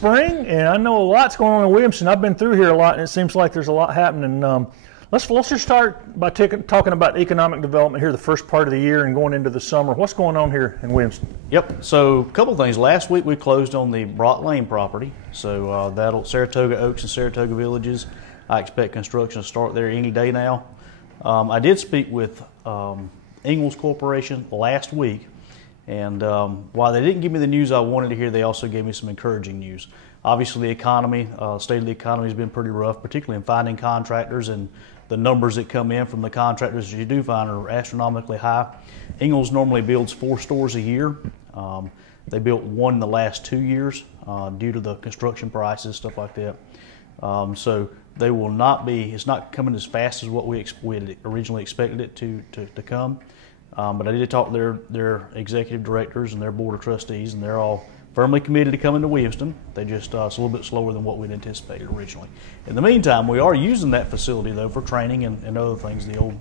spring, and I know a lot's going on in Williamston. I've been through here a lot, and it seems like there's a lot happening. Let's just start by talking about economic development here, the first part of the year and going into the summer. What's going on here in Williamston? Yep. So a couple of things. Last week we closed on the Brock Lane property. So that'll Saratoga Oaks and Saratoga Villages. I expect construction to start there any day now. I did speak with Ingles Corporation last week, and while they didn't give me the news I wanted to hear, they also gave me some encouraging news. Obviously, the economy, state of the economy has been pretty rough, particularly in finding contractors, and the numbers that come in from the contractors that you do find are astronomically high. Ingles normally builds 4 stores a year. They built 1 in the last 2 years due to the construction prices, stuff like that. So they will not be, it's not coming as fast as what we had originally expected it to come. But I did talk to their executive directors and their board of trustees, and they're all firmly committed to coming to Williamston. They just, it's a little bit slower than what we'd anticipated originally. In the meantime, we are using that facility though for training and other things, the old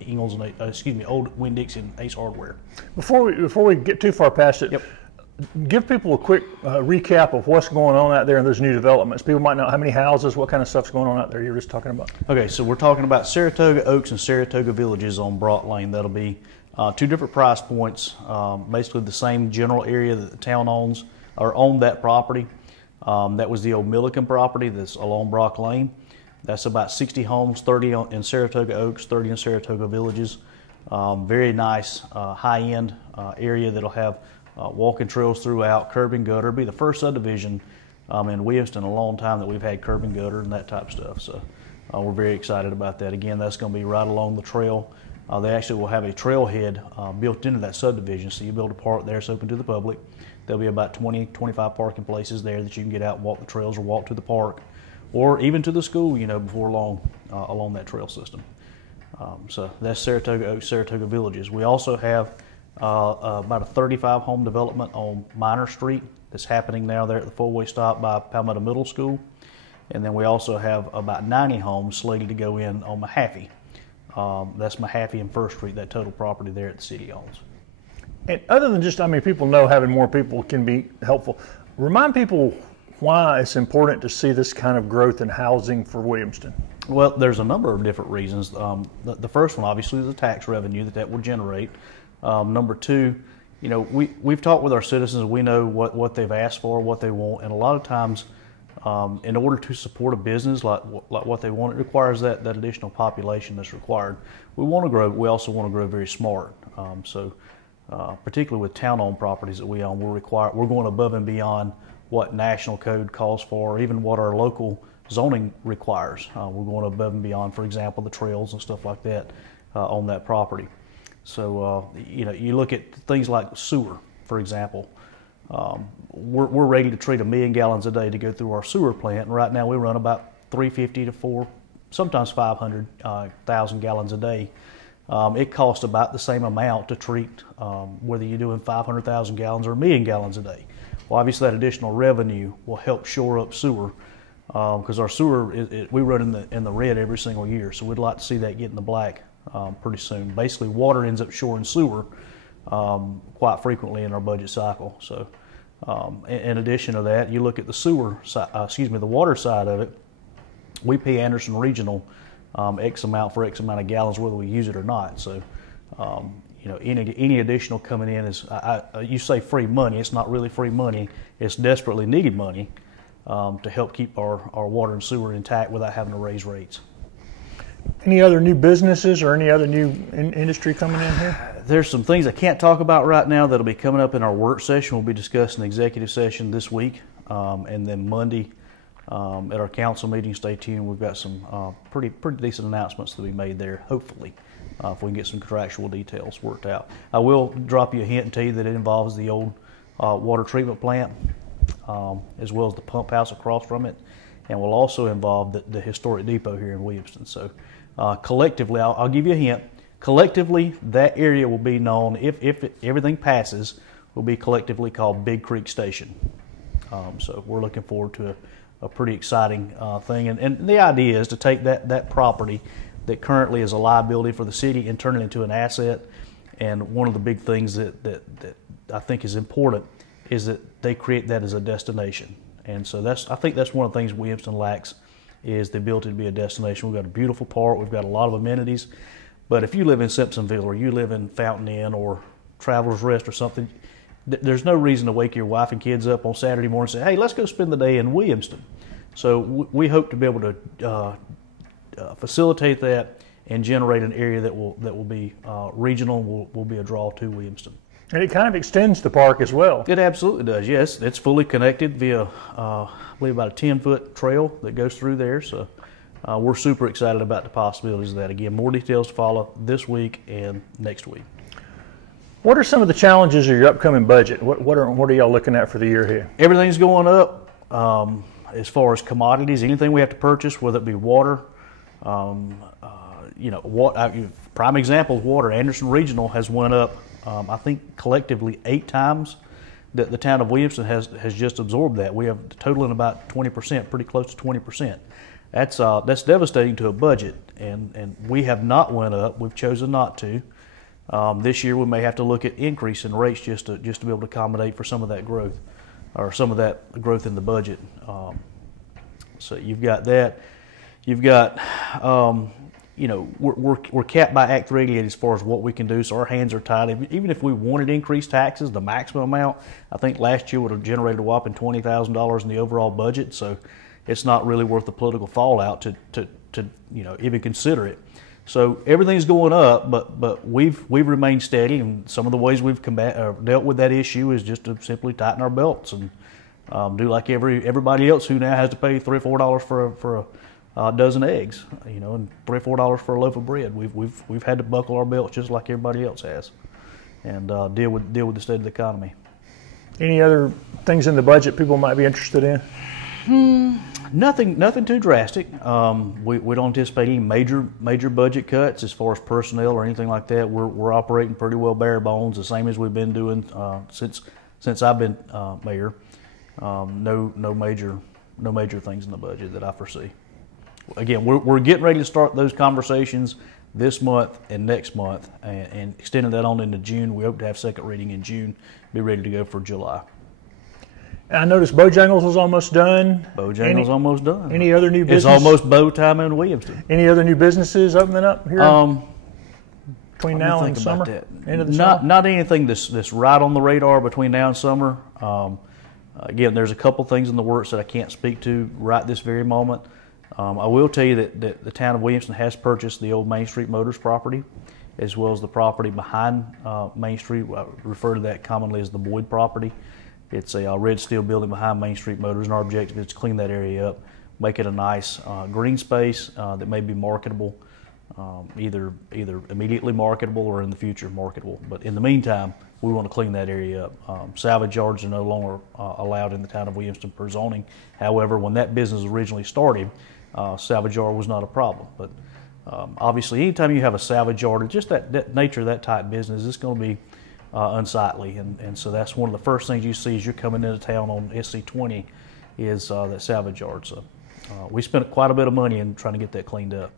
Ingles and, old Winn-Dixie and Ace Hardware. Before we get too far past it, yep. Give people a quick recap of what's going on out there in those new developments. People might know how many houses, what kind of stuff's going on out there you were just talking about. Okay, so we're talking about Saratoga Oaks and Saratoga Villages on Brock Lane. That'll be 2 different price points, basically the same general area that the town owns or owned that property. That was the old Milliken property that's along Brock Lane. That's about 60 homes, 30 in Saratoga Oaks, 30 in Saratoga Villages. Very nice high-end area that'll have walking trails throughout, curb and gutter. It'll be the first subdivision in Williamston in a long time that we've had curb and gutter and that type of stuff. So we're very excited about that. Again, that's going to be right along the trail. They actually will have a trailhead built into that subdivision, so you'll be able to park there. It's open to the public. There'll be about 20, 25 parking places there that you can get out and walk the trails or walk to the park or even to the school, before long along that trail system. So that's Saratoga Oaks, Saratoga Villages. We also have about a 35 home development on Minor Street that's happening now there at the 4-way stop by Palmetto Middle School. And then we also have about 90 homes slated to go in on Mahaffey. That's Mahaffey and First Street, that total property there at the city owns. And other than just, people know having more people can be helpful. Remind people why it's important to see this kind of growth in housing for Williamston. Well, there's a number of different reasons. The first one, obviously, is the tax revenue that will generate. Number 2, we've talked with our citizens. We know what they've asked for, what they want, and a lot of times, in order to support a business like what they want, it requires that additional population that's required. We want to grow, but we also want to grow very smart. So, particularly with town-owned properties that we own, we're going above and beyond what national code calls for, or even what our local zoning requires. We're going above and beyond, for example, the trails and stuff like that on that property. So, you look at things like sewer, for example. We're ready to treat 1 million gallons a day to go through our sewer plant, and right now we run about 350 to sometimes 500,000 gallons a day. It costs about the same amount to treat whether you're doing 500,000 gallons or 1 million gallons a day. Well, obviously that additional revenue will help shore up sewer because our sewer, we run in the red every single year, so we'd like to see that get in the black pretty soon. Basically, water ends up shoring sewer quite frequently in our budget cycle. So, in addition to that, you look at the water side of it. We pay Anderson Regional X amount for X amount of gallons, whether we use it or not. So, any additional coming in is, you say free money. It's not really free money. It's desperately needed money to help keep our water and sewer intact without having to raise rates. Any other new businesses or any other new industry coming in here? There's some things I can't talk about right now that'll be coming up in our work session. We'll be discussing the executive session this week, and then Monday at our council meeting. Stay tuned. We've got some pretty decent announcements to be made there, hopefully, if we can get some contractual details worked out. I will drop you a hint and tell you that it involves the old water treatment plant, as well as the pump house across from it, and will also involve the historic depot here in Williamston. So collectively, I'll give you a hint. Collectively, that area will be known, if everything passes, will be collectively called Big Creek Station. So we're looking forward to a pretty exciting thing. And the idea is to take that property that currently is a liability for the city and turn it into an asset. And one of the big things that I think is important is that they create that as a destination. And so I think that's one of the things Williamston lacks, is the ability to be a destination. We've got a beautiful park, we've got a lot of amenities, but if you live in Simpsonville or you live in Fountain Inn or Travelers Rest or something, there's no reason to wake your wife and kids up on Saturday morning and say, hey, let's go spend the day in Williamston. So we hope to be able to facilitate that and generate an area that will be regional, will be a draw to Williamston. And it kind of extends the park as well. It absolutely does, yes. It's fully connected via, I believe, about a 10-foot trail that goes through there. So we're super excited about the possibilities of that. Again, more details to follow this week and next week. What are some of the challenges of your upcoming budget? What are y'all looking at for the year here? Everything's going up as far as commodities. Anything we have to purchase, whether it be water, prime example is water. Anderson Regional has went up, I think collectively 8 times. The town of Williamston has just absorbed that. We have totaling about 20%, pretty close to 20%. That's devastating to a budget, and we have not went up. We've chosen not to. This year we may have to look at increasing rates just to be able to accommodate for some of that growth, or some of that growth in the budget. So you've got that. You've got, we're capped by Act 388 as far as what we can do, so our hands are tied. Even if we wanted increased taxes, the maximum amount, I think last year would have generated a whopping $20,000 in the overall budget, so it's not really worth the political fallout to even consider it. So everything's going up, but we've remained steady, and some of the ways we've dealt with that issue is just to simply tighten our belts and do like everybody else who now has to pay $3 or $4 for a dozen eggs, and $3 or $4 for a loaf of bread. We've had to buckle our belts just like everybody else has, and deal with the state of the economy. Any other things in the budget people might be interested in? Nothing too drastic. We don't anticipate any major budget cuts as far as personnel or anything like that. We're operating pretty well bare bones, the same as we've been doing since I've been mayor. No major things in the budget that I foresee. Again, we're getting ready to start those conversations this month and next month, and extending that on into June. We hope to have second reading in June, be ready to go for July. I noticed Bojangles is almost done. Bojangles almost done. Any other new business? It's almost bow time in Williamston. Any other new businesses opening up here between now and summer? End of the summer? Not anything that's right on the radar between now and summer. Again, there's a couple things in the works that I can't speak to right this very moment. I will tell you that the town of Williamston has purchased the old Main Street Motors property, as well as the property behind Main Street. I refer to that commonly as the Boyd property. It's a red steel building behind Main Street Motors, and our objective is to clean that area up, make it a nice green space that may be marketable, either immediately marketable or in the future marketable. But in the meantime, we want to clean that area up. Salvage yards are no longer allowed in the town of Williamston per zoning. However, when that business originally started, salvage yard was not a problem. But obviously, anytime you have a salvage yard, or just that nature of that type business, it's going to be unsightly, and so that's one of the first things you see as you're coming into town on SC20 is that salvage yard. So we spent quite a bit of money in trying to get that cleaned up.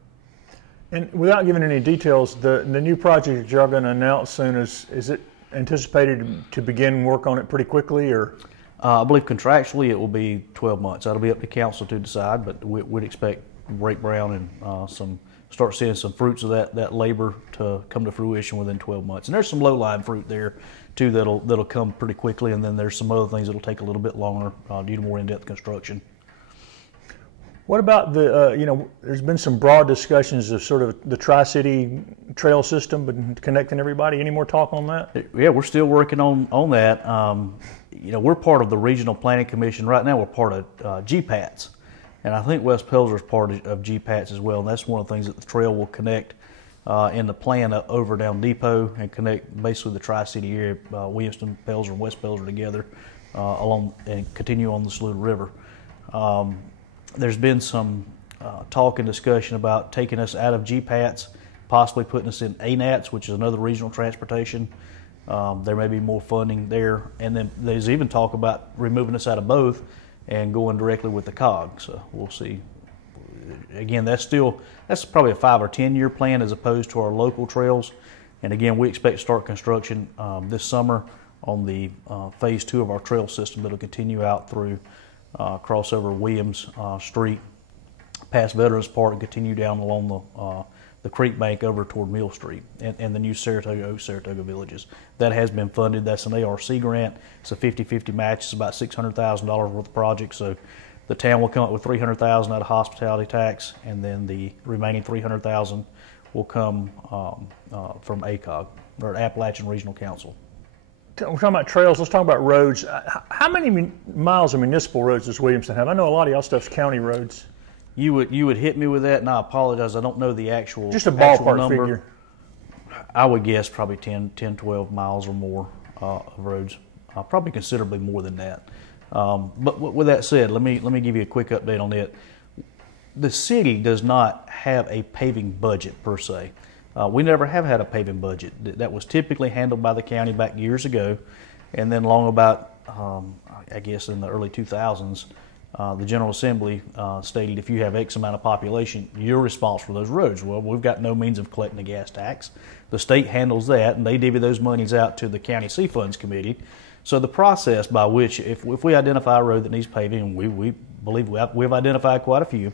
And without giving any details, the new project that you're going to announce soon, is it anticipated to begin work on it pretty quickly, or? I believe contractually it will be 12 months. That'll be up to council to decide, but we'd expect break ground and start seeing some fruits of that labor to come to fruition within 12 months. And there's some low-lying fruit there too that'll come pretty quickly, and then there's some other things that'll take a little bit longer due to more in-depth construction. What about there's been some broad discussions of sort of the Tri-City trail system, but connecting everybody. Any more talk on that? Yeah, we're still working on that. We're part of the Regional Planning Commission. Right now we're part of GPATS. And I think West Pelzer is part of GPATS as well. And that's one of the things that the trail will connect in the plan over down Depot and connect basically the Tri-City area, Williamston, Pelzer, and West Pelzer together along and continue on the Saluda River. There's been some talk and discussion about taking us out of GPATS, possibly putting us in ANATS, which is another regional transportation. There may be more funding there. And then there's even talk about removing us out of both and going directly with the COG. So we'll see. Again, that's probably a 5 or 10 year plan as opposed to our local trails. And again, we expect to start construction this summer on the phase 2 of our trail system that'll continue out through cross over Williams Street, past Veterans Park, and continue down along the creek bank over toward Mill Street and the new Saratoga villages. That has been funded. That's an ARC grant. It's a 50-50 match. It's about $600,000 worth of project. So the town will come up with $300,000 out of hospitality tax, and then the remaining $300,000 will come from ACOG, or Appalachian Regional Council. We're talking about trails. Let's talk about roads. How many miles of municipal roads does Williamston have? I know a lot of y'all stuff's county roads. You would hit me with that, and I apologize. I don't know the actual just a ballpark number. Figure. I would guess probably 10, 12 miles or more of roads. Probably considerably more than that. But with that said, let me give you a quick update on it. The city does not have a paving budget per se. We never have had a paving budget. That was typically handled by the county back years ago, and then long about, I guess in the early 2000s, the General Assembly stated if you have X amount of population, you're responsible for those roads. Well, we've got no means of collecting a gas tax. The state handles that, and they divvy those monies out to the County C Funds Committee. So the process by which, if we identify a road that needs paving, and we believe we've identified quite a few,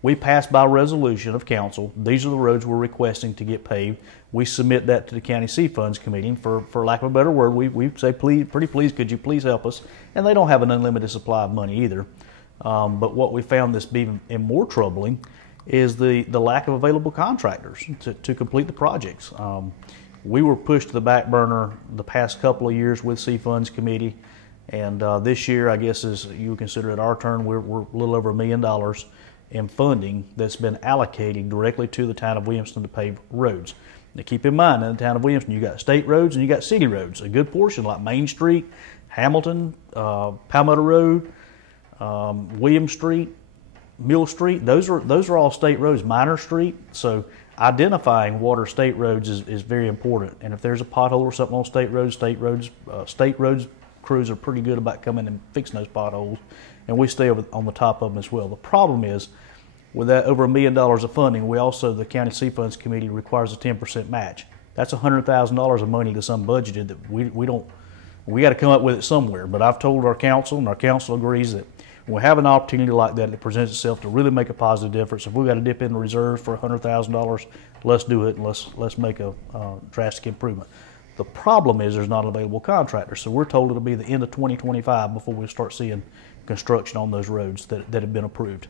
we pass by resolution of council. These are the roads we're requesting to get paved. We submit that to the County C Funds Committee. And for lack of a better word, we say, pretty please, could you please help us? And they don't have an unlimited supply of money either. But what we found this being more troubling is the lack of available contractors to complete the projects. We were pushed to the back burner the past couple of years with C Funds Committee, and this year, I guess as you would consider it our turn, we're a little over $1 million in funding that's been allocated directly to the town of Williamston to pave roads. Now keep in mind, in the town of Williamston, you got state roads and you got city roads. A good portion like Main Street, Hamilton, Palmetto Road, William Street, Mill Street, those are all state roads. Minor Street, so identifying what are state roads is very important. And if there's a pothole or something on state roads crews are pretty good about coming and fixing those potholes, and we stay on the top of them as well. The problem is, with that over $1 million of funding, the County C Funds Committee requires a 10% match. That's $100,000 of money that's unbudgeted that we got to come up with it somewhere. But I've told our council, and our council agrees that when we have an opportunity like that, it presents itself to really make a positive difference. If we've got to dip in the reserves for $100,000, let's do it, and let's make a drastic improvement. The problem is there's not an available contractor, so we're told it'll be the end of 2025 before we start seeing construction on those roads that have been approved.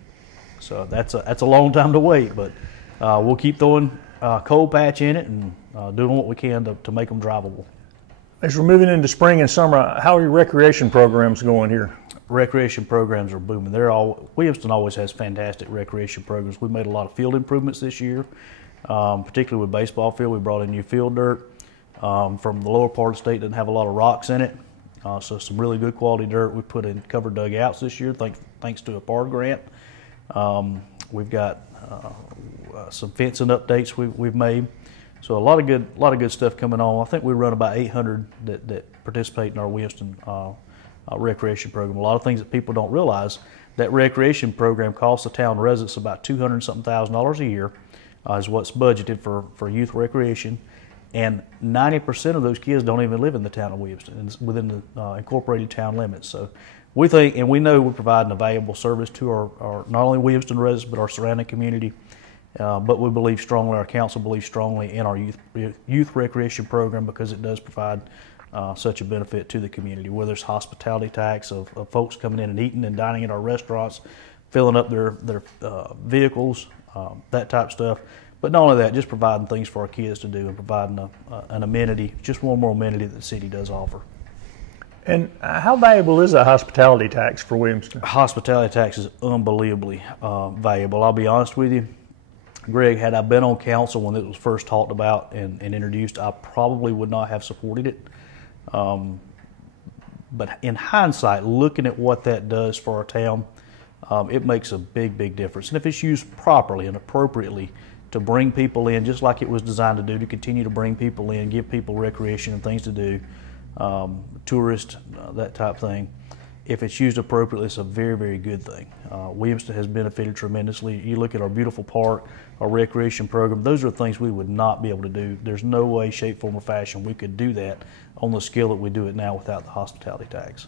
So that's a long time to wait, but we'll keep throwing cold patch in it and doing what we can to make them drivable. As we're moving into spring and summer, how are your recreation programs going here? Recreation programs are booming. Williamston always has fantastic recreation programs. We made a lot of field improvements this year, particularly with baseball field. We brought in new field dirt from the lower part of the state. Doesn't have a lot of rocks in it, so some really good quality dirt. We put in covered dugouts this year, thanks to a PARD grant. We've got some fencing updates we've made. So a lot of good stuff coming on. I think we run about 800 that participate in our Williamston recreation program. A lot of things that people don't realize, that recreation program costs the town residents about $200-something thousand a year is what's budgeted for youth recreation, and 90% of those kids don't even live in the town of Williamston. It's within the incorporated town limits. So we think, and we know we're providing a valuable service to our not only Williamston residents but our surrounding community. But we believe strongly, our council believes strongly in our youth recreation program because it does provide such a benefit to the community, whether it's hospitality tax of folks coming in and eating and dining at our restaurants, filling up their vehicles, that type of stuff. But not only that, just providing things for our kids to do and providing an amenity, just one more amenity that the city does offer. And how valuable is that hospitality tax for Williamston? Hospitality tax is unbelievably valuable. I'll be honest with you, Greg, had I been on council when it was first talked about and introduced, I probably would not have supported it. But in hindsight, looking at what that does for our town, it makes a big difference. And if it's used properly and appropriately to bring people in, just like it was designed to do, to continue to bring people in, give people recreation and things to do, tourists, that type of thing, if it's used appropriately, it's a very good thing. Williamston has benefited tremendously. You look at our beautiful park, our recreation program, those are things we would not be able to do. There's no way, shape, form, or fashion we could do that on the scale that we do it now without the hospitality tax.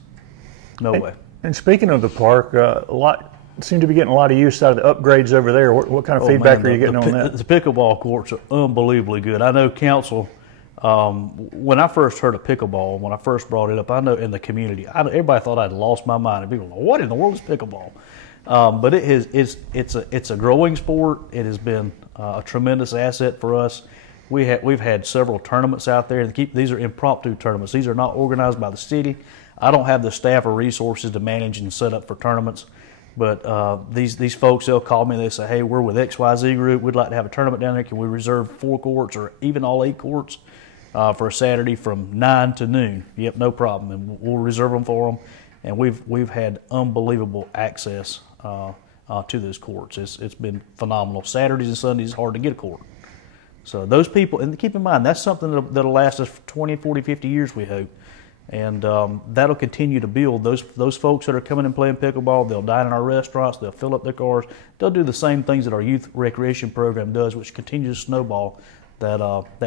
No way. And speaking of the park, a lot seem to be getting a lot of use out of the upgrades over there. What kind of feedback are you getting on that? The pickleball courts are unbelievably good. I know council, when I first heard of pickleball, when I first brought it up, I know in the community, everybody thought I'd lost my mind. And people were like, what in the world is pickleball? But it's a growing sport. It has been a tremendous asset for us. We've had several tournaments out there. These are impromptu tournaments. These are not organized by the city. I don't have the staff or resources to manage and set up for tournaments. But these folks, they'll call me and they say, hey, we're with XYZ Group. We'd like to have a tournament down there. Can we reserve 4 courts or even all 8 courts for a Saturday from 9 to noon? Yep, no problem. And we'll reserve them for them. And we've had unbelievable access to those courts. It's been phenomenal. Saturdays and Sundays, it's hard to get a court. So those people, and keep in mind, that's something that'll last us for 20, 40, 50 years, we hope. And that'll continue to build. Those folks that are coming and playing pickleball, they'll dine in our restaurants, they'll fill up their cars. They'll do the same things that our youth recreation program does, which continues to snowball that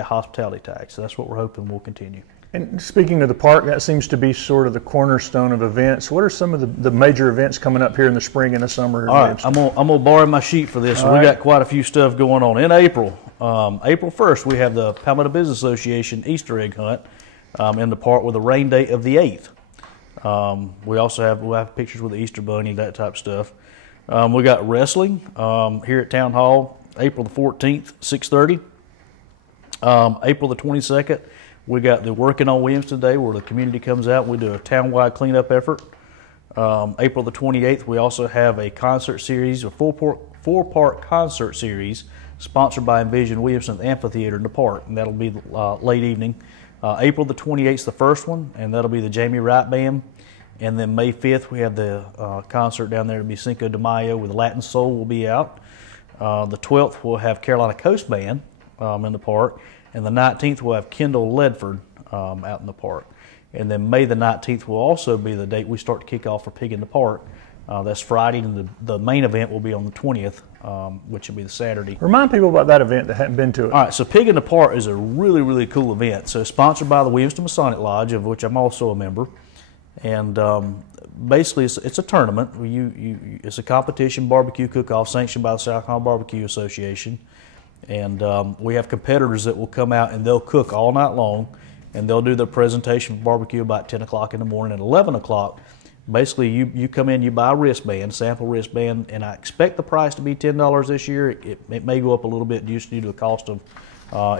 hospitality tax. So that's what we're hoping will continue. And speaking of the park, that seems to be sort of the cornerstone of events. What are some of the major events coming up here in the spring and the summer? All right, I'm gonna borrow my sheet for this. So we got quite a few stuff going on. In April, April 1st, we have the Palmetto Business Association Easter egg hunt in the park with a rain date of the 8th. We'll have pictures with the Easter Bunny, that type of stuff. We got wrestling here at Town Hall, April the 14th, 6:30. April the 22nd. We got the Working on Williamston Day, where the community comes out and we do a town-wide cleanup effort. April the 28th, we also have a concert series, a four-part concert series sponsored by Envision Williamston Amphitheater in the park, and that'll be late evening. April the 28th is the first one, and that'll be the Jamie Wright Band. And then May 5th, we have the concert down there to be Cinco de Mayo with Latin Soul will be out. The 12th, we'll have Carolina Coast Band in the park. And the 19th, we'll have Kendall Ledford out in the park. And then May the 19th will also be the date we start to kick off for Pig in the Park. That's Friday, and the main event will be on the 20th, which will be the Saturday. Remind people about that event that hadn't been to it. All right, so Pig in the Park is a really, really cool event. So it's sponsored by the Williamston Masonic Lodge, of which I'm also a member. And basically, it's a tournament. It's a competition barbecue cook-off sanctioned by the South Carolina Barbecue Association. And we have competitors that will come out and they'll cook all night long, and they'll do their presentation for barbecue about 10 o'clock in the morning. At 11 o'clock, basically you come in, you buy a wristband, sample wristband, and I expect the price to be $10 this year. It may go up a little bit just due to the cost of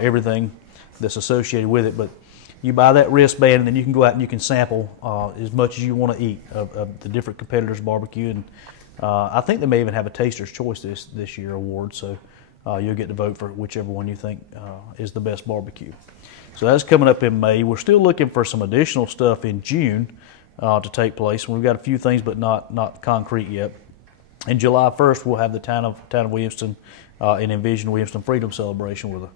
everything that's associated with it, but you buy that wristband and then you can go out and you can sample as much as you want to eat of the different competitors' barbecue. And I think they may even have a Taster's Choice this year award, so you'll get to vote for whichever one you think is the best barbecue. So that's coming up in May. We're still looking for some additional stuff in June to take place. We've got a few things, but not concrete yet. In July 1st, we'll have the Town of Williamston and Envision Williamston Freedom Celebration with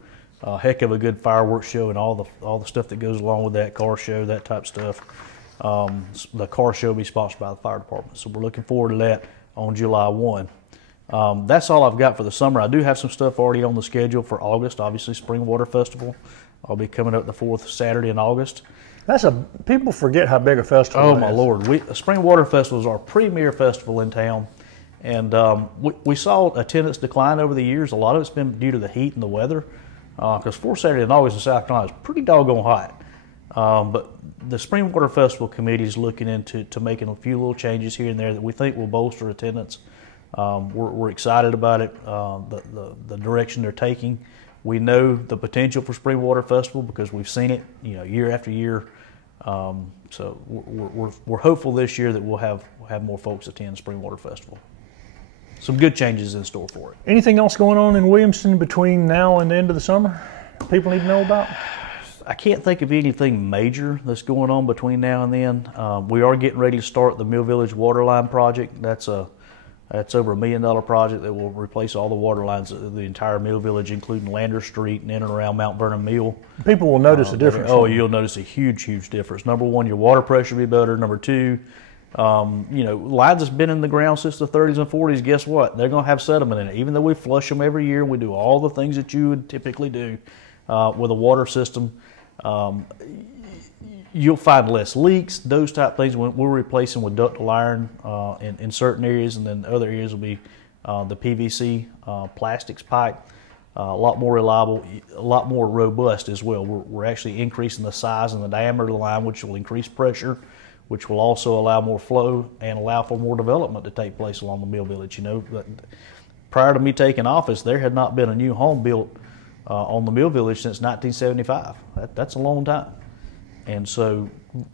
a heck of a good fireworks show and all the stuff that goes along with that, car show, that type of stuff. The car show will be sponsored by the fire department. So we're looking forward to that on July 1. That's all I've got for the summer. I do have some stuff already on the schedule for August. Obviously, Spring Water Festival. I'll be coming up the 4th Saturday in August. People forget how big a festival it is. Oh, my Lord. Spring Water Festival is our premier festival in town. And we saw attendance decline over the years. A lot of it's been due to the heat and the weather. Because 4th Saturday in August in South Carolina is pretty doggone hot. But the Spring Water Festival Committee is looking into making a few little changes here and there that we think will bolster attendance. We're excited about it, the direction they're taking. We know the potential for Spring Water Festival because we've seen it, year after year. So we're hopeful this year that we'll have more folks attend Spring Water Festival. Some good changes in store for it. Anything else going on in Williamston between now and the end of the summer people need to know about? I can't think of anything major that's going on between now and then. We are getting ready to start the Mill Village Waterline Project. That's over $1 million project that will replace all the water lines of the entire Mill Village, including Lander Street and in and around Mount Vernon Mill. People will notice a difference. Oh, you'll notice a huge, huge difference. Number one, your water pressure will be better. Number two, lines that's been in the ground since the 30s and 40s, guess what? They're going to have sediment in it. Even though we flush them every year, we do all the things that you would typically do with a water system. you'll find less leaks, those type things. We're replacing with ductile iron in certain areas, and then other areas will be the PVC plastics pipe. A lot more reliable, a lot more robust as well. We're actually increasing the size and the diameter of the line, which will increase pressure, which will also allow more flow and allow for more development to take place along the Mill Village. You know, prior to me taking office, there had not been a new home built on the Mill Village since 1975. That's a long time. And so,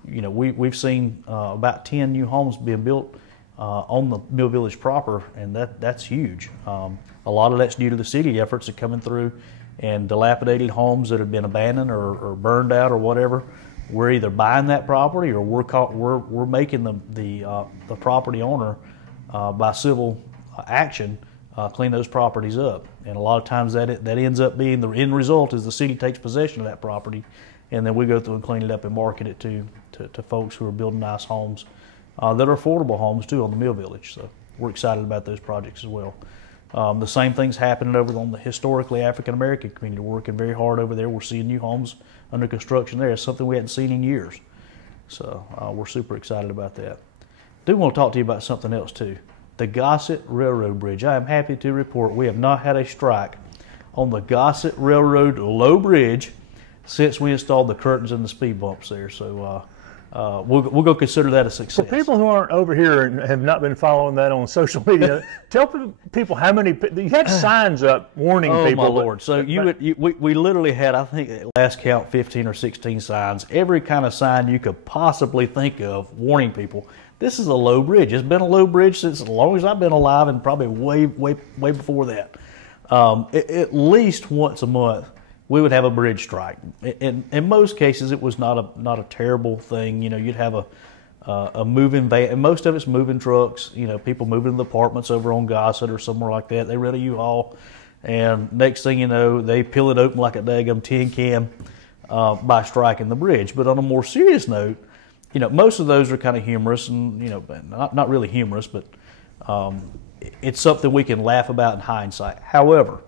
you know, we've seen about 10 new homes being built on the Mill Village proper, and that's huge. A lot of that's due to the city efforts of coming through and dilapidated homes that have been abandoned or burned out or whatever. We're either buying that property or we're making the property owner by civil action clean those properties up. And a lot of times that ends up being the end result is the city takes possession of that property, and then we go through and clean it up and market it to folks who are building nice homes that are affordable homes too on the Mill Village. So we're excited about those projects as well. The same thing's happening over on the historically African American community. We're working very hard over there. We're seeing new homes under construction there. It's something we hadn't seen in years. So we're super excited about that. I do want to talk to you about something else too. The Gossett Railroad Bridge. I am happy to report we have not had a strike on the Gossett Railroad low bridge since we installed the curtains and the speed bumps there. So we'll go consider that a success. For people who aren't over here and have not been following that on social media, tell people how many, you had signs up warning people. Oh my Lord. So we literally had, I think at last count, 15 or 16 signs, every kind of sign you could possibly think of warning people. This is a low bridge. It's been a low bridge since as long as I've been alive, and probably way before that. At least once a month, we would have a bridge strike. In most cases, it was not a terrible thing. You know, you'd have a moving van, and most of it's moving trucks. You know, people moving to the apartments over on Gossett or somewhere like that. They rent a U-Haul, and next thing you know, they peel it open like a daggum tin can by striking the bridge. But on a more serious note, you know, most of those are kind of humorous, and you know, not really humorous, but it's something we can laugh about in hindsight. However,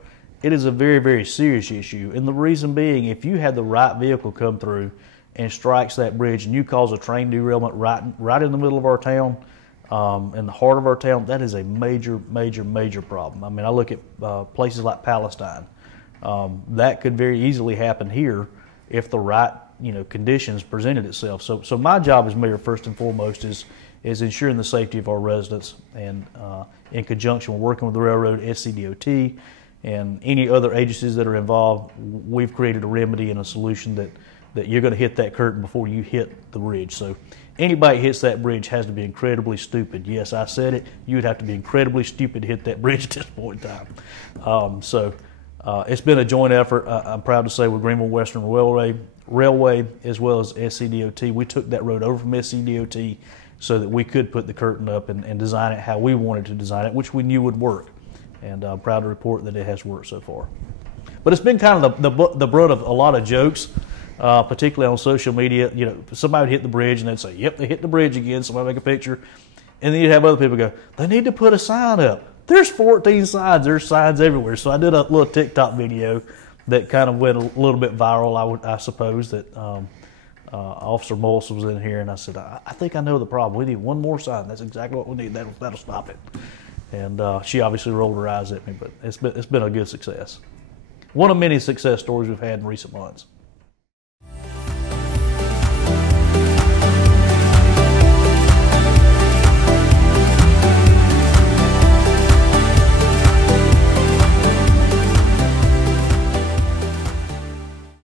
it is a very, very serious issue, and the reason being, if you had the right vehicle come through and strikes that bridge and you cause a train derailment right in the middle of our town, in the heart of our town, that is a major, major, major problem. I mean, I look at places like Palestine. That could very easily happen here if the right, you know, conditions presented itself. So my job as mayor, first and foremost, is ensuring the safety of our residents, and in conjunction with working with the railroad, SCDOT, and any other agencies that are involved, we've created a remedy and a solution that you're going to hit that curtain before you hit the bridge. So anybody hits that bridge has to be incredibly stupid. Yes, I said it. You would have to be incredibly stupid to hit that bridge at this point in time. It's been a joint effort. I'm proud to say with Greenville Western Railway as well as SCDOT. We took that road over from SCDOT so that we could put the curtain up and design it how we wanted to design it, which we knew would work. And I'm proud to report that it has worked so far. But it's been kind of the brunt of a lot of jokes, particularly on social media. You know, somebody would hit the bridge and they'd say, "Yep, they hit the bridge again." Somebody make a picture, and then you'd have other people go, "They need to put a sign up." There's 14 signs. There's signs everywhere. So I did a little TikTok video that kind of went a little bit viral. I suppose that Officer Mullis was in here, and I said, "I think I know the problem. We need one more sign. That's exactly what we need. That'll stop it." And she obviously rolled her eyes at me, but it's been a good success. One of many success stories we've had in recent months.